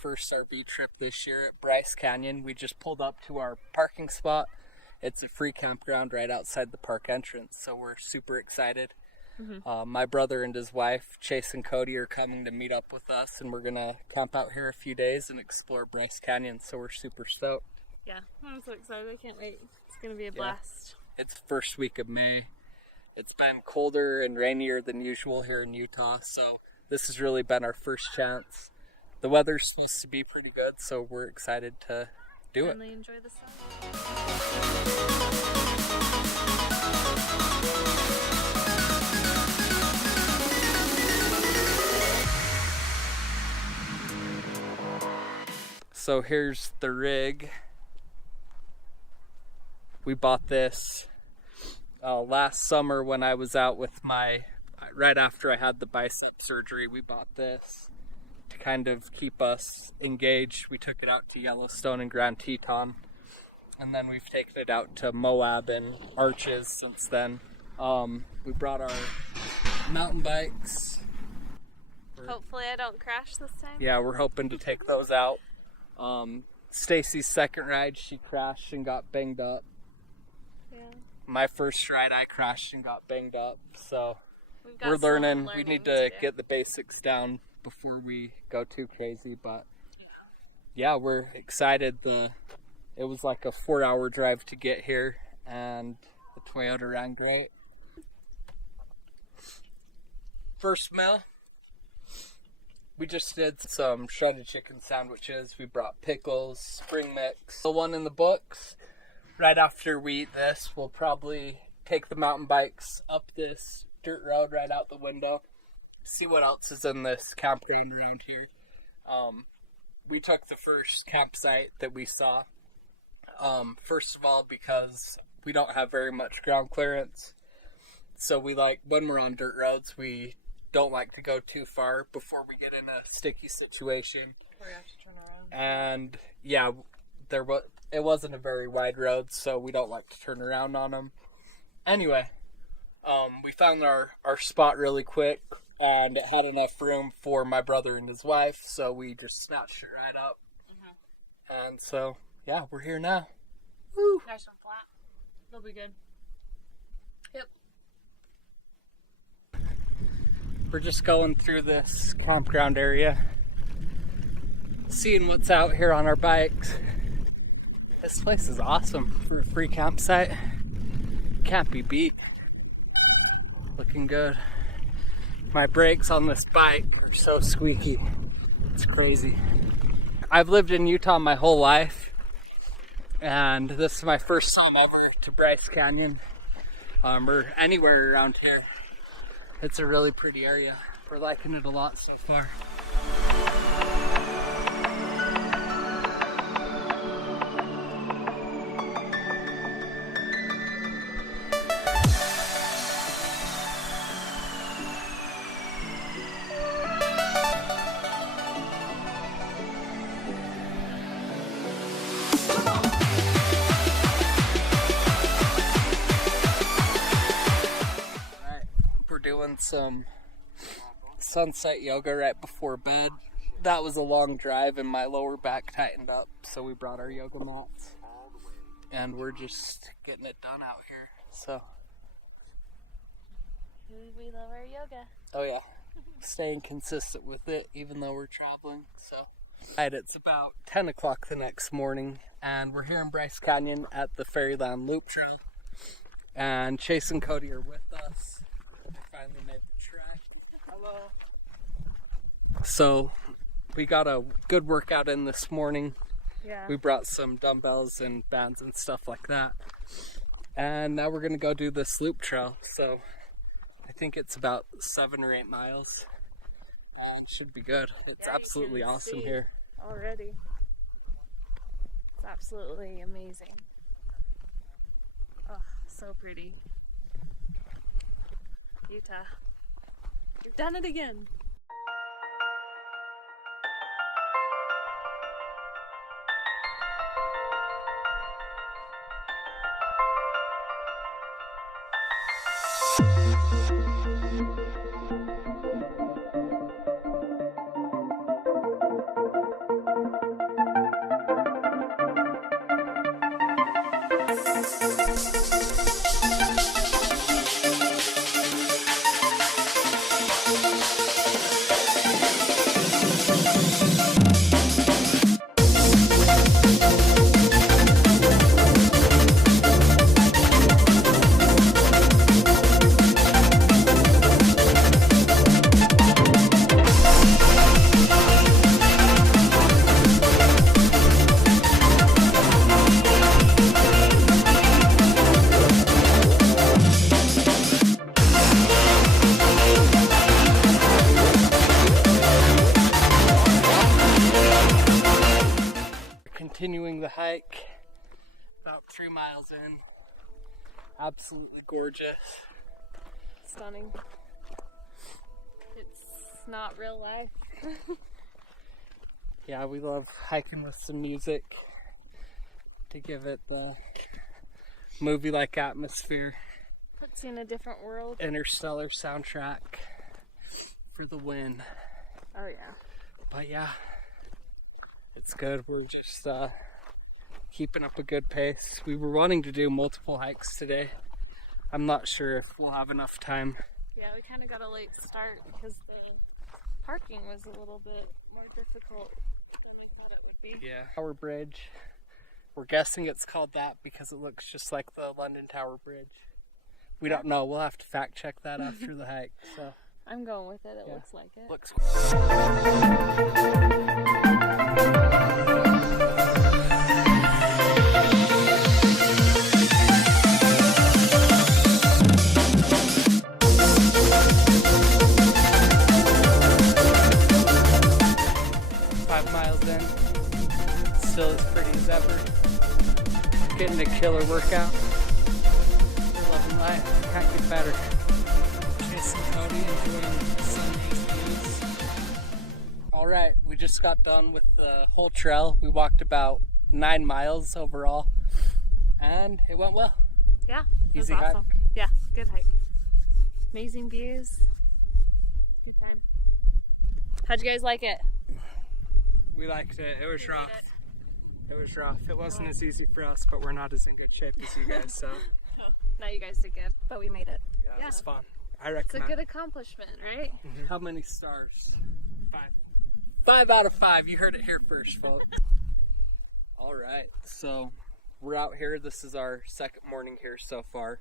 first RV trip this year at Bryce Canyon. We just pulled up to our parking spot. It's a free campground right outside the park entrance, so we're super excited. My brother and his wife, Chase and Cody, are coming to meet up with us, and we're going to camp out here a few days and explore Bryce Canyon, so we're super stoked. Yeah, I'm so excited. I can't wait. It's going to be a blast. It's the first week of May. It's been colder and rainier than usual here in Utah, so this has really been our first chance. The weather's supposed to be pretty good, so we're excited to do it. Finally enjoy the sun. So here's the rig. We bought this last summer when I was out with right after I had the bicep surgery. We bought this to kind of keep us engaged. We took it out to Yellowstone and Grand Teton, and then we've taken it out to Moab and Arches since then. We brought our mountain bikes. Hopefully I don't crash this time. Yeah, we're hoping to take those out. Stacy's second ride, she crashed and got banged up. Yeah. My first ride, I crashed and got banged up. So we're some learning. We need to do. get the basics down before we go too crazy. But yeah, we're excited. It was like a 4-hour drive to get here, and the Toyota ran great. First meal, we just did some shredded chicken sandwiches. We brought pickles, spring mix. The one in the books. Right after we eat this, we'll probably take the mountain bikes up this dirt road right out the window. See what else is in this campground around here. We took the first campsite that we saw. First of all, because we don't have very much ground clearance. So when we're on dirt roads, we don't like to go too far before we get in a sticky situation. Or you have to turn around. And yeah, it wasn't a very wide road, so we don't like to turn around on them. Anyway, we found our spot really quick, and it had enough room for my brother and his wife, so we just snatched it right up. And so, yeah, we're here now. Woo! Nice and flat. It'll be good. Yep. We're just going through this campground area, seeing what's out here on our bikes. This place is awesome for a free campsite. Can't be beat. Looking good. My brakes on this bike are so squeaky. It's crazy. I've lived in Utah my whole life, and this is my first time ever to Bryce Canyon, or anywhere around here. It's a really pretty area. We're liking it a lot so far. Doing some sunset yoga right before bed. That was a long drive and my lower back tightened up, so we brought our yoga mats and we're just getting it done out here. So We love our yoga. oh yeah, staying consistent with it even though we're traveling. So it's about 10 o'clock the next morning, and we're here in Bryce Canyon at the Fairyland Loop Trail, and Chase and Cody are with us. We finally made the trek. Hello. So we got a good workout in this morning. Yeah. We brought some dumbbells and bands and stuff like that. And now we're going to go do this loop trail. So I think it's about 7 or 8 miles. Should be good. It's absolutely awesome here. Already. It's absolutely amazing. Oh, so pretty. Utah. You've done it again. Continuing the hike, about 3 miles in. Absolutely gorgeous. Stunning. It's not real life. Yeah, we love hiking with some music to give it the movie-like atmosphere. Puts you in a different world. Interstellar soundtrack for the win. Oh yeah. But yeah, it's good. We're just keeping up a good pace. We were wanting to do multiple hikes today. I'm not sure if we'll have enough time. Yeah, we kind of got a late start because the parking was a little bit more difficult than I thought it would be. Yeah. Tower Bridge. We're guessing it's called that because it looks just like the London Tower Bridge. We don't know. We'll have to fact check that after the hike. So I'm going with it. It yeah. looks like it. Looks 5 miles in. Still as pretty as ever. Getting a killer workout. We're loving life. Can't get better. Jason Cody enjoying the sunrise views. Alright, we just got done with the whole trail. We walked about 9 miles overall. And it went well. Yeah, it was Easy awesome. hike. Yeah, good hike. Amazing views. Good time. How'd you guys like it? We liked it. It was We made rough. It was rough. It wasn't as easy for us, but we're not as in good shape as you guys, so No, you guys did good, but we made it. yeah, it was Yeah. fun. I It's a recommend. good accomplishment, right? How many stars? 5. 5 out of 5. You heard it here first, folks. All right, so we're out here. This is our second morning here so far.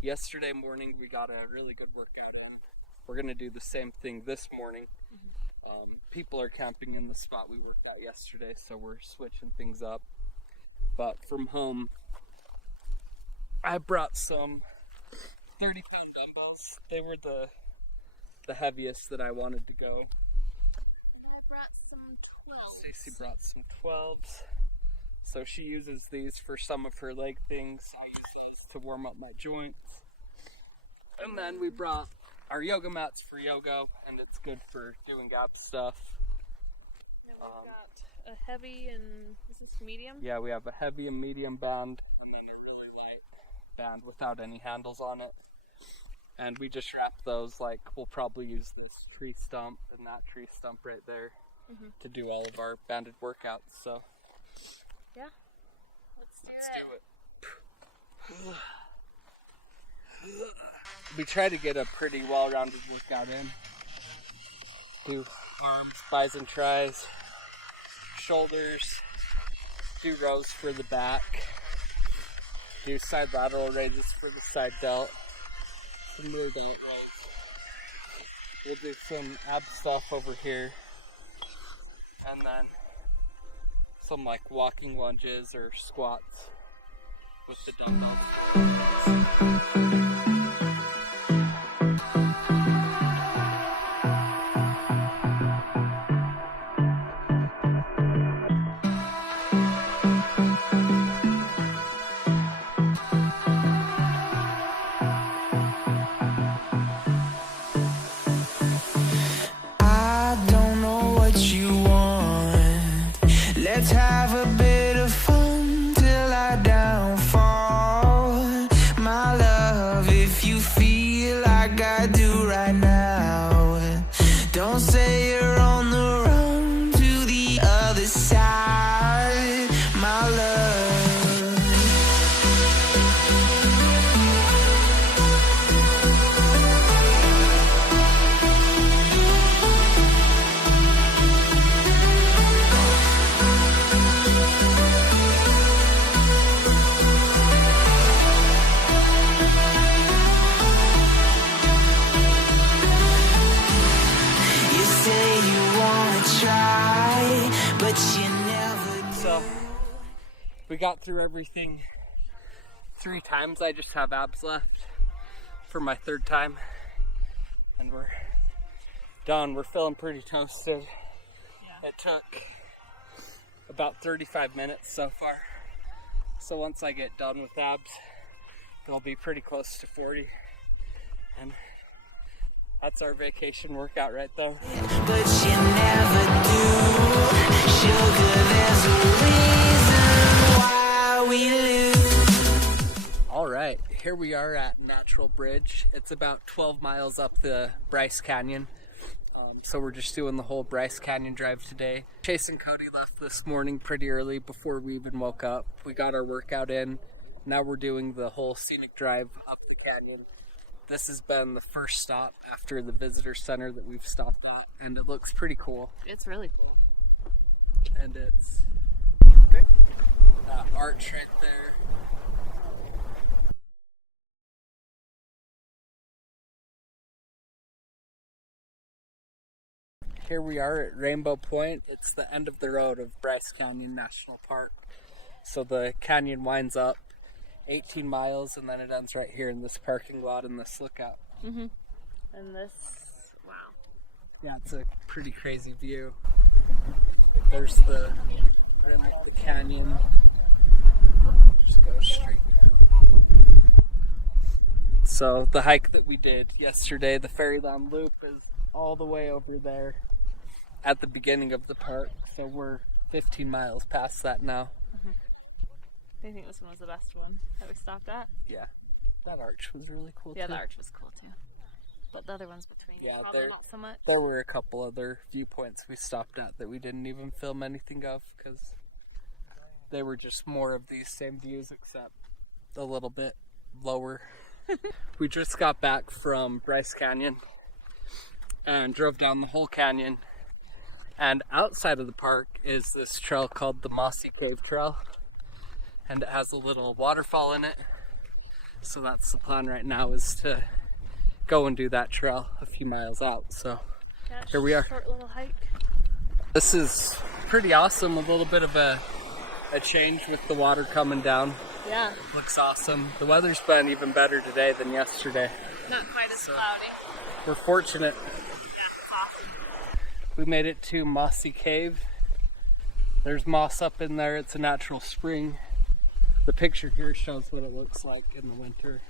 Yesterday morning, we got a really good workout in. We're going to do the same thing this morning. People are camping in the spot we worked at yesterday, so we're switching things up. But from home, I brought some 30-pound dumbbells. They were the heaviest that I wanted to go. I brought some 12s. Stacy brought some 12s. So she uses these for some of her leg things. I use these to warm up my joints. And then we brought our yoga mats for yoga, and it's good for doing ab stuff. Then we've got a heavy and is this medium? Yeah, we have a heavy and medium band, and then a really light band without any handles on it. And we just wrap those, like, we'll probably use this tree stump and that tree stump right there to do all of our banded workouts, so Yeah. Let's do let's do it. We try to get a pretty well-rounded workout in. Do arms, bis and tris, shoulders, do rows for the back, do side lateral raises for the side delt, some rear delt rows. We'll do some ab stuff over here, and then some like walking lunges or squats with the dumbbells. Let's have a bit of fun till I downfall. My love, if you feel like I do right now, don't say you're on the run to the other side. My love, We got through everything 3 times. I just have abs left for my 3rd time. And we're done. We're feeling pretty toasted. Yeah. It took about 35 minutes so far. So once I get done with abs, it'll be pretty close to 40. And that's our vacation workout right there. But you never do. Sugar, there's a reason why we lose. All right, here we are at Natural Bridge. It's about 12 miles up the Bryce Canyon. So we're just doing the whole Bryce Canyon drive today. Chase and Cody left this morning pretty early before we even woke up. We got our workout in. Now we're doing the whole scenic drive up the canyon. This has been the first stop after the visitor center that we've stopped at, and it looks pretty cool. It's really cool. And it's that arch right there. Here we are at Rainbow Point. It's the end of the road of Bryce Canyon National Park. So the canyon winds up 18 miles and then it ends right here in this parking lot in this lookout. Mm-hmm. And this, wow. Yeah, it's a pretty crazy view. There's the canyon. Just go straight down. So the hike that we did yesterday, the Fairyland Loop, is all the way over there at the beginning of the park. So we're 15 miles past that now. Mm-hmm. I think this one was the best one that we stopped at. Yeah, that arch was really cool too. Yeah, the arch was cool too. But the other ones between, probably not so much. There were a couple other viewpoints we stopped at that we didn't even film anything of because they were just more of these same views except a little bit lower. We just got back from Bryce Canyon and drove down the whole canyon. And outside of the park is this trail called the Mossy Cave Trail. And it has a little waterfall in it. So that's the plan right now, is to go and do that trail a few miles out. So yeah, here we are. Short little hike. This is pretty awesome. A little bit of a change with the water coming down. Yeah. Looks awesome. The weather's been even better today than yesterday. Not quite as cloudy. We're fortunate. We made it to Mossy Cave. There's moss up in there. It's a natural spring. The picture here shows what it looks like in the winter.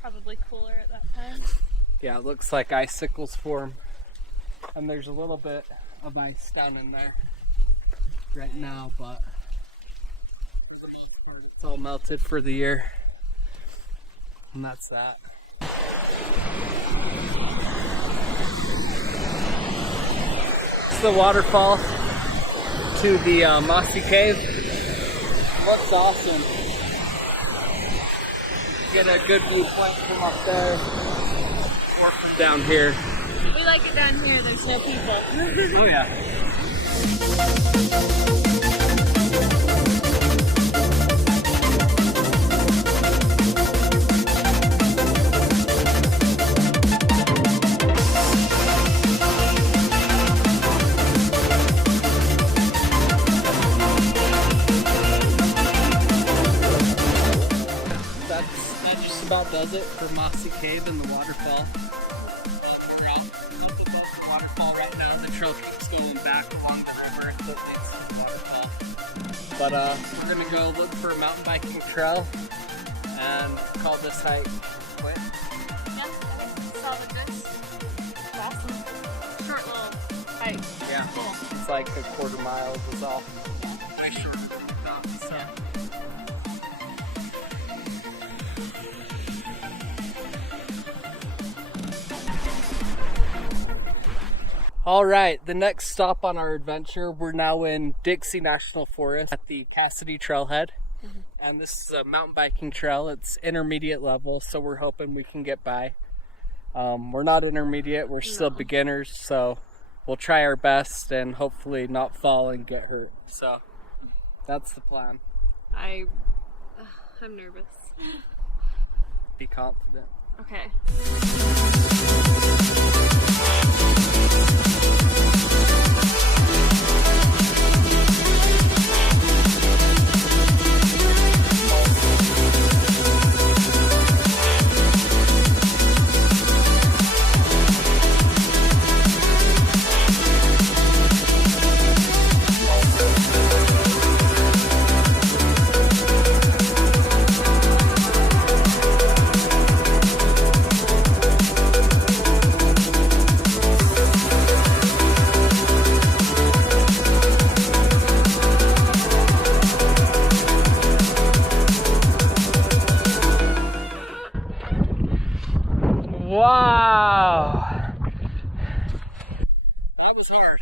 Probably cooler at that time. Yeah, it looks like icicles form. And there's a little bit of ice down in there right now, but it's all melted for the year. And that's that. It's the waterfall to the Mossy Cave. Looks awesome. Get a good viewpoint from up there or from down here. We like it down here, there's no people. Oh yeah. That just about does it for Mossy Cave and the waterfall. Up above the waterfall right now, the trail keeps going back along the river that leads to the waterfall. But we're gonna go look for a mountain biking trail and call this hike quit. Yeah, saw the goods. Awesome. Short little hike. Yeah, cool. It's like a quarter mile is all. Way shorter than we thought. So. All right, the next stop on our adventure, we're now in Dixie National Forest at the Cassidy Trailhead. Mm-hmm. And this is a mountain biking trail. It's intermediate level, so we're hoping we can get by. We're not intermediate, we're still beginners, so we'll try our best and hopefully not fall and get hurt. So that's the plan. I'm nervous. Be confident. Okay. Wow. That was hard.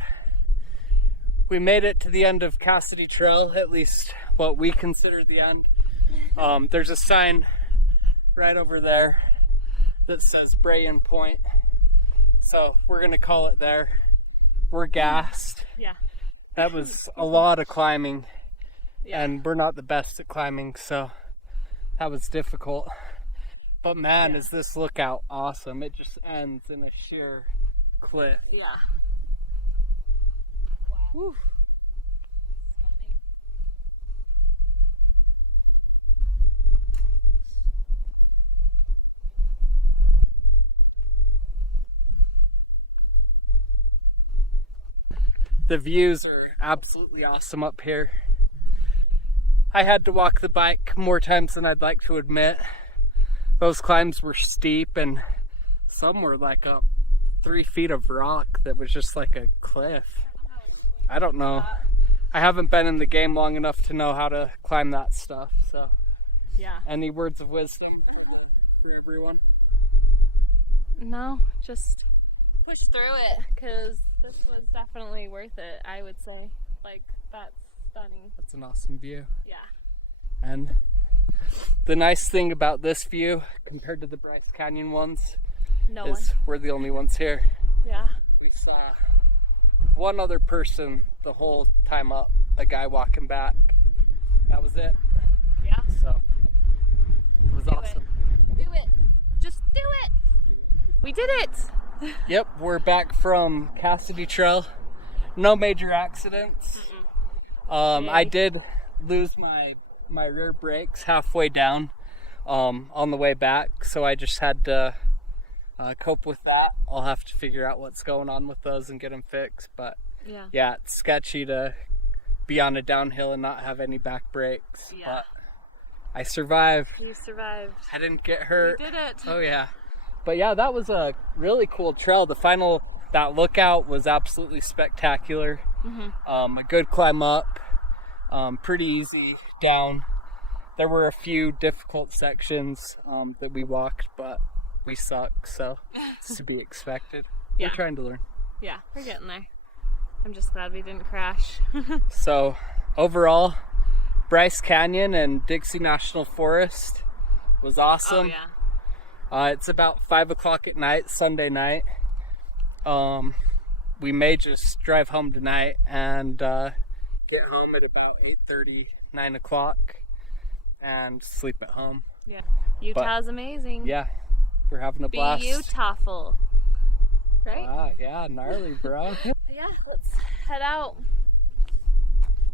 We made it to the end of Cassidy Trail, at least what we consider the end. There's a sign right over there that says Brayen Point. So we're gonna call it there. We're gassed. Yeah. That was a lot of climbing. Yeah. And we're not the best at climbing, so that was difficult. But man, is this lookout awesome. It just ends in a sheer cliff. Yeah. Woo. The views are absolutely awesome up here. I had to walk the bike more times than I'd like to admit. Those climbs were steep and some were like 3 feet of rock that was just like a cliff. I don't know. I haven't been in the game long enough to know how to climb that stuff, so. Yeah. Any words of wisdom for everyone? No, just push through it, because this was definitely worth it, I would say. Like, that's stunning. That's an awesome view. Yeah. And the nice thing about this view compared to the Bryce Canyon ones is we're the only ones here. Yeah. It's one other person the whole time up, a guy walking back. That was it. Yeah. So it was awesome. Do it. Just do it. We did it. Yep, we're back from Cassidy Trail. No major accidents. I did lose my rear brakes halfway down on the way back, so I just had to cope with that. I'll have to figure out what's going on with those and get them fixed, but yeah, it's sketchy to be on a downhill and not have any back brakes. Yeah. But I survived. You survived. I didn't get hurt. You did it. Oh yeah. But yeah, that was a really cool trail. That lookout was absolutely spectacular. A good climb up, pretty easy down. There were a few difficult sections that we walked, but we suck, so it's to be expected. Yeah. We're trying to learn. Yeah, we're getting there. I'm just glad we didn't crash. So overall, Bryce Canyon and Dixie National Forest was awesome. Oh yeah. It's about 5 o'clock at night, Sunday night. We may just drive home tonight and get home at about 8:30, 9 o'clock and sleep at home. Yeah. Utah's amazing. Yeah, we're having a blast. Be Utahful. Right? Ah, yeah, gnarly, bro. Yeah, let's head out.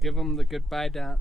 Give them the goodbye dance.